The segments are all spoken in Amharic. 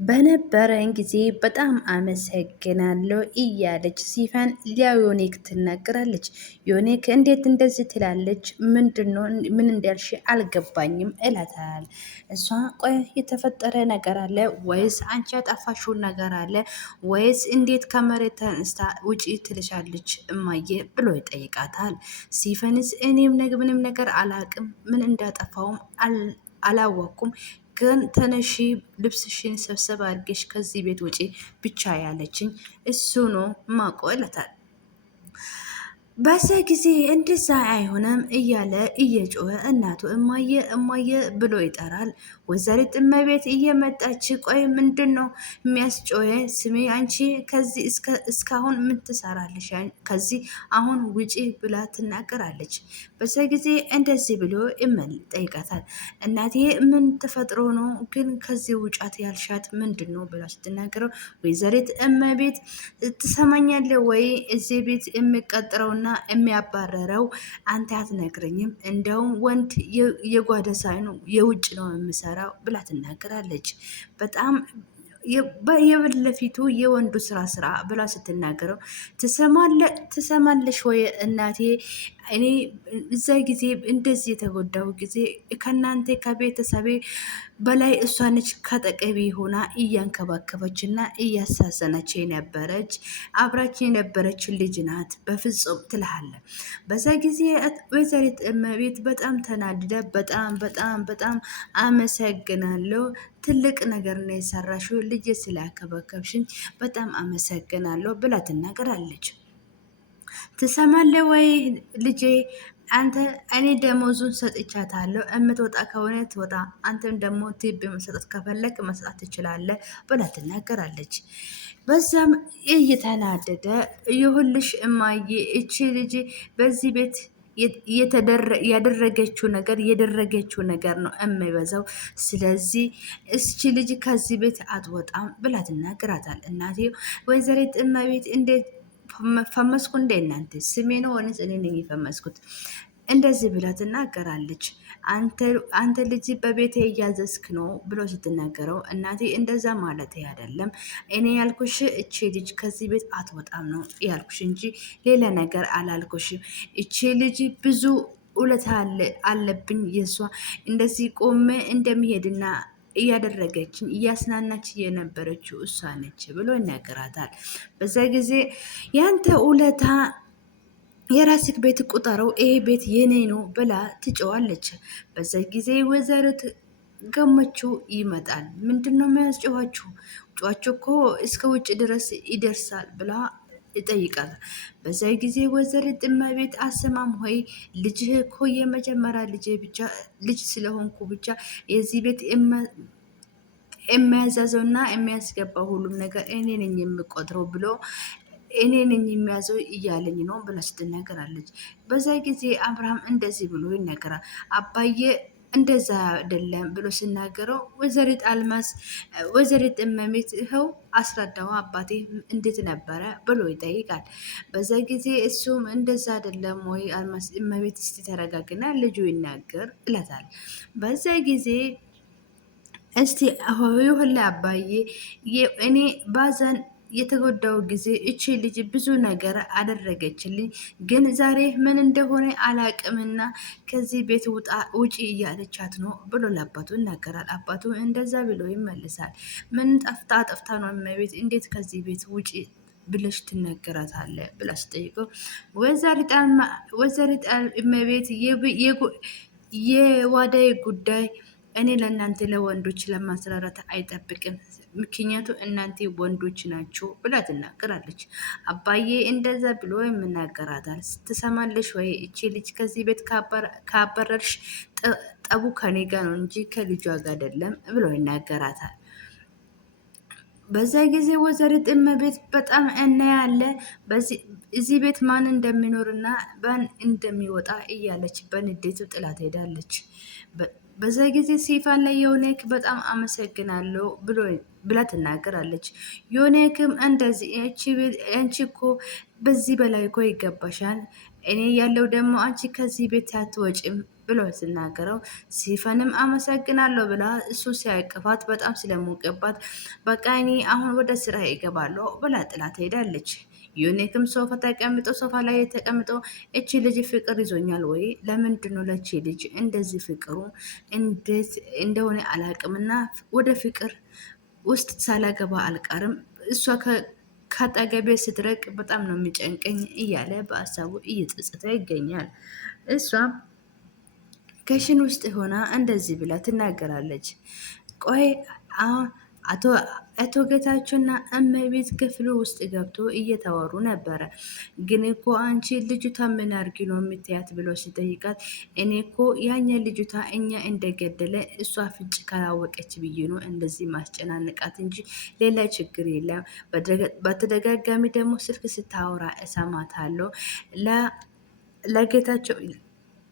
በነበረን ጊዜ በጣም አመሰግናለሁ እያለች ሲፈን ለዮኒክ ትናገራለች። ዮኒክ እንዴት እንደዚህ ትላለች? ምንድነው? ምን እንዳልሽ አልገባኝም እላታል። እሷ ቆይ የተፈጠረ ነገር አለ ወይስ አንቺ ያጠፋሽው ነገር አለ ወይስ እንዴት ከመሬት ተነስታ ውጪ ትልሻለች እማዬ ብሎ ይጠይቃታል። ሲፈንስ እኔም ምንም ነገር አላቅም፣ ምን እንዳጠፋውም አላወቅኩም፣ ግን ተነሺ ልብስሽን ሰብሰብ አድርገሽ ከዚህ ቤት ውጪ ብቻ ያለችኝ እሱ ነው ማቆ ይላታል። በዛ ጊዜ እንደዛ አይሆንም እያለ እየጮኸ እናቱ እማየ እማየ ብሎ ይጠራል። ወይዘሪት እመቤት እየመጣች ቆይ ምንድን ነው የሚያስጮኸ? ስሜ አንቺ ከዚህ እስካሁን ምን ትሰራለሽ? ከዚህ አሁን ውጪ ብላ ትናገራለች። በዛ ጊዜ እንደዚህ ብሎ እመል ጠይቃታል። እናቴ ምን ተፈጥሮ ነው ግን ከዚህ ውጫት ያልሻት ምንድን ነው ብላ ስትናገረው ወይዘሪት እመቤት ትሰማኛለ ወይ? እዚህ ቤት የሚቀጥረውና የሚያባረረው አንተ አትነግረኝም? እንደውም ወንድ የጓዳ ሳይኑ የውጭ ነው የምሰራው ብላ ትናገራለች። በጣም የበለፊቱ የወንዱ ስራ ብላ ስትናገረው ትሰማለሽ ወይ እናቴ? እኔ እዛ ጊዜ እንደዚህ የተጎዳው ጊዜ ከእናንተ ከቤተሰቤ በላይ እሷ ነች ከጠቀቢ ሆና እያንከባከበች እና እያሳሰነች የነበረች አብራች የነበረች ልጅ ናት በፍጹም ትልሃለ። በዛ ጊዜ ወይዘሪት እመቤት በጣም ተናድደ በጣም አመሰግናለሁ፣ ትልቅ ነገር ነው የሰራሽው፣ ልጅ ስላከበከብሽኝ በጣም አመሰግናለሁ ብላ ትናገራለች። ትሰማለህ ወይ ልጄ? አንተ እኔ ደሞዙን ሰጥቻታለሁ፣ እምትወጣ ከሆነ ትወጣ፣ አንተም ደግሞ ቲብ መሰጠት ከፈለክ መስጣት ትችላለህ ብላ ትናገራለች። በዛም እየተናደደ ይሁልሽ እማዬ እቺ ልጅ በዚህ ቤት የደረገችው ነገር ነው የሚበዛው። ስለዚህ እስቺ ልጅ ከዚህ ቤት አትወጣም ብላ ትናገራታል። እናቴ ወይዘሪት እመቤት እንዴት ፈመስኩ እንደ እናንተ ስሜ ነው ወይስ እኔ ነኝ የፈመስኩት? እንደዚህ ብላ ትናገራለች። አንተ ልጅ በቤቴ እያዘዝክ ነው ብሎ ስትናገረው እናቴ እንደዛ ማለት አይደለም፣ እኔ ያልኩሽ እቺ ልጅ ከዚህ ቤት አትወጣም ነው ያልኩሽ እንጂ ሌላ ነገር አላልኩሽ። እቺ ልጅ ብዙ ውለታ አለብኝ የሷ እንደዚህ ቆሜ እንደሚሄድና እያደረገችን እያስናናች የነበረችው እሷ ነች ብሎ ይናገራታል። በዛ ጊዜ ያንተ ውለታ የራስክ ቤት ቁጠረው፣ ይሄ ቤት የኔ ነው ብላ ትጨዋለች። በዛ ጊዜ ወይዘሪት ገመቹ ይመጣል። ምንድን ነው የሚያስጨዋችሁ? ጨዋችሁ እኮ እስከ ውጭ ድረስ ይደርሳል ብላ ይጠይቃል። በዛ ጊዜ ወይዘሪት እመቤት አሰማም ሆይ ልጅህ እኮ የመጀመሪያ ልጅ ስለሆንኩ ብቻ የዚህ ቤት የሚያዛዘውና የሚያስገባው ሁሉም ነገር እኔ ነኝ የምቆጥረው ብሎ እኔ ነኝ የሚያዘው እያለኝ ነው ብላ ስትናገራለች። በዛ ጊዜ አብርሃም እንደዚህ ብሎ ይናገራል። አባዬ እንደዛ አይደለም ብሎ ሲናገረው ወይዘሪት እመቤት ይኸው አስረዳው አባቴ እንዴት ነበረ ብሎ ይጠይቃል። በዛ ጊዜ እሱም እንደዛ አይደለም ወይ አልማስ እመቤት እስቲ ተረጋግና ልጁ ይናገር ይላታል። በዛ ጊዜ እስቲ ይሁን አባዬ እኔ ባዘን የተጎዳው ጊዜ እቺ ልጅ ብዙ ነገር አደረገችልኝ፣ ግን ዛሬ ምን እንደሆነ አላቅምና ከዚህ ቤት ውጪ እያለቻት ነው ብሎ ለአባቱ ይናገራል። አባቱ እንደዛ ብሎ ይመልሳል። ምን ጠፍታ ነው እመቤት እንዴት ከዚህ ቤት ውጪ ብለሽ ትነገራታለ ብላ ስጠይቀው ወይዘሪት እመቤት የዋዳይ ጉዳይ እኔ ለእናንተ ለወንዶች ለማስራራት አይጠብቅም፣ ምክንያቱ እናንተ ወንዶች ናችሁ ብላ ትናገራለች። አባዬ እንደዛ ብሎ የምናገራታል። ትሰማለሽ ወይ? እቺ ልጅ ከዚህ ቤት ካበረርሽ ጠቡ ከኔ ጋር ነው እንጂ ከልጇ ጋር አይደለም ብሎ ይናገራታል። በዛ ጊዜ ወይዘሪት እመቤት በጣም እናያለ እዚህ ቤት ማን እንደሚኖርና ማን እንደሚወጣ እያለች በንዴቱ ጥላት ሄዳለች። በዛ ጊዜ ሲፋን ላይ ዮኔክ በጣም አመሰግናለሁ ብላ ትናገራለች። ዮኔክም እንደዚህ አንቺ እኮ በዚህ በላይ እኮ ይገባሻል፣ እኔ ያለው ደግሞ አንቺ ከዚህ ቤት አትወጪም ብሎ ስናገረው ሲፈንም አመሰግናለሁ ብላ እሱ ሲያቅፋት በጣም ስለሞቀባት በቃ እኔ አሁን ወደ ስራ ይገባለሁ ብላ ጥላ ትሄዳለች። ዩኒክም ሶፋ ላይ ተቀምጦ እቺ ልጅ ፍቅር ይዞኛል ወይ? ለምንድነው ለቺ ልጅ እንደዚህ ፍቅሩ እንዴት እንደሆነ አላቅምና ወደ ፍቅር ውስጥ ሳላገባ አልቀርም እሷ ከአጠገቤ ስትረቅ በጣም ነው የሚጨንቀኝ እያለ በሀሳቡ እየጸጸተ ይገኛል። እሷም ከሽን ውስጥ ሆና እንደዚህ ብላ ትናገራለች። ቆይ አሁን አቶ ጌታቸውና እመቤት ክፍሉ ውስጥ ገብቶ እየተወሩ ነበረ። ግን እኮ አንቺ ልጅቷ ምን አርጊ ነው የምትያት ብሎ ሲጠይቃት እኔ እኮ ያኛ ልጅቷ እኛ እንደገደለ እሷ ፍንጭ ካላወቀች ብዬ ነው እንደዚህ ማስጨናነቃት እንጂ ሌላ ችግር የለም። በተደጋጋሚ ደግሞ ስልክ ስታወራ እሰማታለሁ ለጌታቸው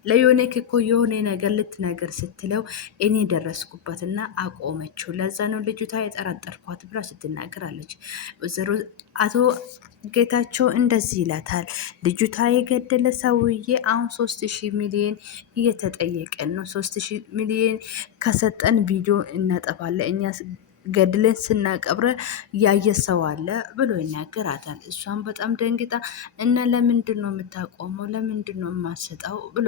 ለዮኔክ እኮ የሆነ ነገር ልትነገር ስትለው እኔ ደረስኩበትና አቆመችው። ለዛ ነው ልጅቷ የጠረጠርኳት ብላ ስትናገራለች። ወይዘሮ አቶ ጌታቸው እንደዚህ ይላታል። ልጅቷ የገደለ ሰውዬ አሁን 3,000 ሚሊዮን እየተጠየቀን ነው። 3,000 ሚሊዮን ከሰጠን ቪዲዮ እናጠፋለን እኛ ገድለን ስናቀብረ ያየ ሰው አለ ብሎ ይናገራታል። እሷም በጣም ደንግጣ እና ለምንድን ነው የምታቆመው? ለምንድን ነው የማሰጠው ብሎ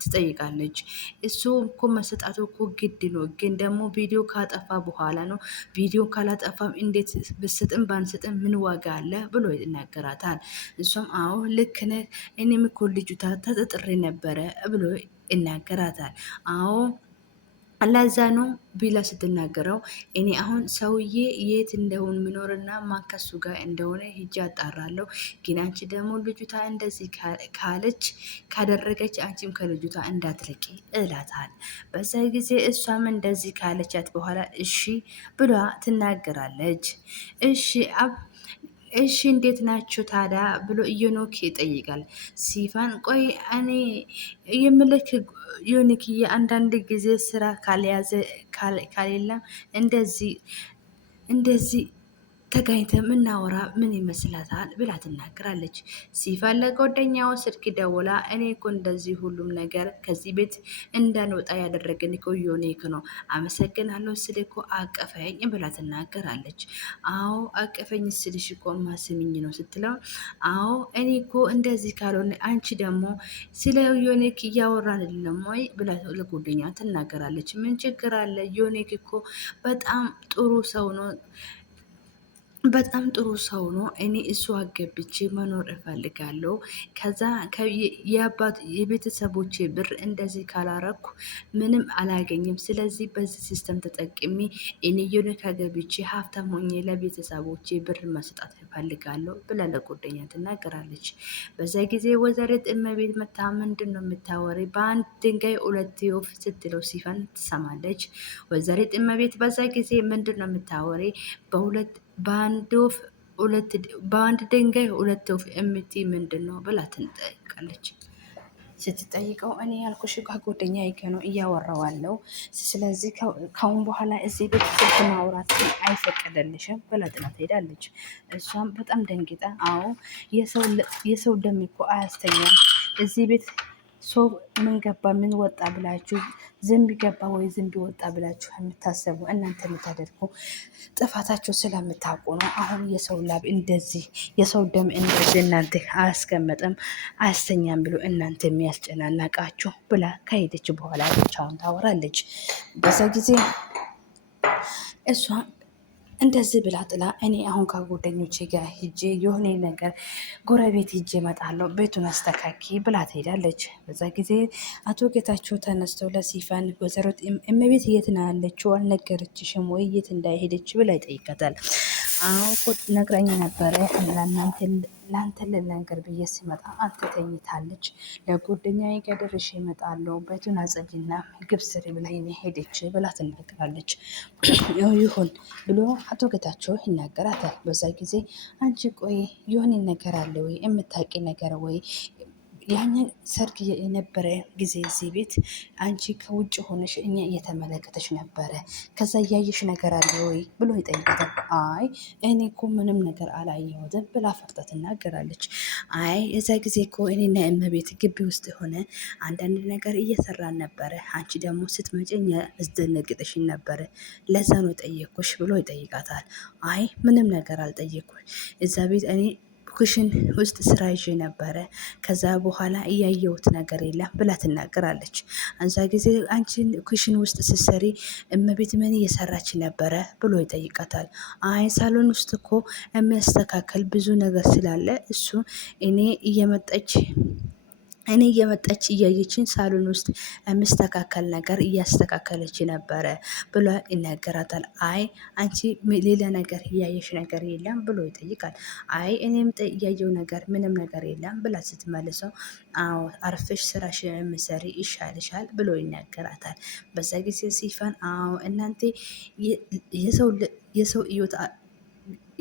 ትጠይቃለች። እሱ እኮ መሰጣቱ እኮ ግድ ነው፣ ግን ደግሞ ቪዲዮ ካጠፋ በኋላ ነው። ቪዲዮ ካላጠፋም እንዴት ብስጥም ባንስጥም ምን ዋጋ አለ ብሎ ይናገራታል። እሷም አዎ ልክ ነህ፣ እኔም እኮ ልጅቷ ተጠርጥሬ ነበረ ብሎ ይናገራታል። አዎ ለዛ ነው ቢላ ስትናገረው እኔ አሁን ሰውዬ የት እንደሆን ምኖርና ማን ከሱ ጋር እንደሆነ ሂጄ አጣራለሁ። ግን አንቺ ደግሞ ልጅቷ እንደዚህ ካለች ካደረገች አንቺም ከልጅቷ እንዳትርቂ እላታል። በዛ ጊዜ እሷም እንደዚህ ካለቻት በኋላ እሺ ብሏ ትናገራለች። እሺ እንዴት ናችሁ ታዲያ ብሎ ዮኖክ ይጠይቃል። ሲፋን ቆይ እኔ የምልክ ዮኒክዬ አንዳንድ ጊዜ ስራ ካልያዘ ካሌለም እንደዚህ ተገኝተ ምናወራ ምን ይመስላታል ብላ ትናገራለች። ሲፋን ለጓደኛው ስልክ ደውላ እኔ እኮ እንደዚህ ሁሉም ነገር ከዚህ ቤት እንዳንወጣ ያደረገን እኮ ዮኒክ ነው፣ አመሰግናለሁ ስል እኮ አቀፈኝ ብላ ትናገራለች። አዎ አቀፈኝ ስልሽ እኮ ማስምኝ ነው ስትለው፣ አዎ እኔ እኮ እንደዚህ ካልሆነ አንቺ ደግሞ ስለ ዮኒክ እያወራን አይደለም ወይ ብላ ለጓደኛ ትናገራለች። ምን ችግር አለ? ዮኒክ እኮ በጣም ጥሩ ሰው ነው፣ በጣም ጥሩ ሰው ነው። እኔ እሱ አገብቼ መኖር እፈልጋለሁ። ከዛ የቤተሰቦቼ ብር እንደዚህ ካላረኩ ምንም አላገኝም። ስለዚህ በዚህ ሲስተም ተጠቅሜ እኔ ዮኒክ አገብቼ ሀብታም ሆኜ ለቤተሰቦቼ ብር መስጣት እፈልጋለሁ ብላ ለጓደኛ ትናገራለች። በዛ ጊዜ ወይዘሪት እመቤት መታ ምንድን ነው የምታወሪ? በአንድ ድንጋይ ሁለት ወፍ ስትለው ሲፈን ትሰማለች። ወይዘሪት እመቤት በዛ ጊዜ ምንድን ነው የምታወሪ? በአንድ ድንጋይ ሁለት ወፍ እምትይ ምንድን ነው ብላ ትጠይቃለች። ስትጠይቀው እኔ ያልኩሽ ከጓደኛዬ ጋር ነው እያወራዋለሁ። ስለዚህ ካሁን በኋላ እዚህ ቤት ስልክ ማውራት አይፈቀደልሽም ብላ ጥላት ሄዳለች። እሷም በጣም ደንግጣ አዎ የሰው ደም እኮ አያስተኛም እዚህ ቤት ሰው ምን ገባ ምን ወጣ ብላችሁ ዝንብ ገባ ወይ ዝንብ ወጣ ብላችሁ የምታሰቡ እናንተ የምታደርጉ ጥፋታችሁ ስለምታውቁ ነው። አሁን የሰው ላብ እንደዚህ የሰው ደም እንደዚህ እናንተ አያስቀምጥም አያስተኛም ብሎ እናንተ የሚያስጨናናቃችሁ ብላ ከሄደች በኋላ ብቻውን ታወራለች። በዛ ጊዜ እሷ እንደዚህ ብላ ጥላ እኔ አሁን ከጓደኞቼ ጋር ሂጄ የሆነ ነገር ጎረቤት ሂጄ እመጣለሁ ቤቱን አስተካኪ ብላ ትሄዳለች። በዛ ጊዜ አቶ ጌታቸው ተነስተው ለሲፋን ወይዘሮ እመቤት የት ነው ያለችው? አልነገረችሽም ወይ የት እንዳይሄደች ብላ ይጠይቃታል። አዎ እኮ ነግራኝ ነበረ ለአንተ ልናገር ብዬ ሲመጣ አንተ ተኝታለች። ለጓደኛዬ ጋር ደርሼ እመጣለሁ ቤቱን አጸጂና ምግብ ስሪ ብላኝ ሄደች ብላ ትናገራለች። ይሁን ብሎ አቶ ጌታቸው ይናገራታል። በዛ ጊዜ አንቺ ቆይ የሆነ ነገር አለ ወይ የምታውቂ ነገር ወይ ያንን ሰርግ የነበረ ጊዜ እዚህ ቤት አንቺ ከውጭ ሆነሽ እኛ እየተመለከተች ነበረ። ከዛ እያየሽ ነገር አለ ወይ ብሎ ይጠይቃታል። አይ እኔ እኮ ምንም ነገር አላየሁትም ብላ ፈርታ ትናገራለች። አይ እዛ ጊዜ እኮ እኔና እመቤት ግቢ ውስጥ የሆነ አንዳንድ ነገር እየሰራን ነበረ። አንቺ ደግሞ ስትመጪ እኛ አስደነግጠሽን ነበረ። ለዛ ነው ጠየኩሽ ብሎ ይጠይቃታል። አይ ምንም ነገር አልጠየኩሽ እዛ ቤት እኔ ኩሽን ውስጥ ስራ ይዤ ነበረ። ከዛ በኋላ እያየሁት ነገር የለም ብላ ትናገራለች። አንዛ ጊዜ አንቺን ኩሽን ውስጥ ስትሰሪ እመቤት ምን እየሰራች ነበረ ብሎ ይጠይቃታል። አይ ሳሎን ውስጥ እኮ የሚያስተካከል ብዙ ነገር ስላለ እሱ እኔ እየመጣች እያየችን ሳሎን ውስጥ የሚስተካከል ነገር እያስተካከለች ነበረ ብሎ ይናገራታል። አይ አንቺ ሌላ ነገር እያየሽ ነገር የለም ብሎ ይጠይቃል። አይ እኔም እያየው ነገር ምንም ነገር የለም ብላ ስትመልሰው አዎ አርፈሽ ስራሽ የምሰሪ ይሻልሻል ብሎ ይናገራታል። በዛ ጊዜ ሲፈን አዎ እናንተ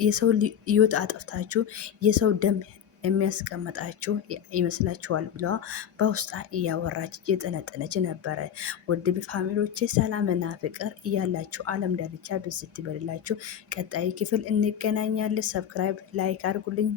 የሰው ህይወት አጥፍታችሁ የሰው ደም የሚያስቀምጣችሁ ይመስላችኋል ብለዋ በውስጣ እያወራች እየጠነጠነች ነበረ። ውድ ፋሚሊዎቼ ሰላምና ፍቅር እያላችሁ አለም ዳርቻ ብዝት ይበልላችሁ። ቀጣይ ክፍል እንገናኛለን። ሰብስክራይብ ላይክ አድርጉልኝ።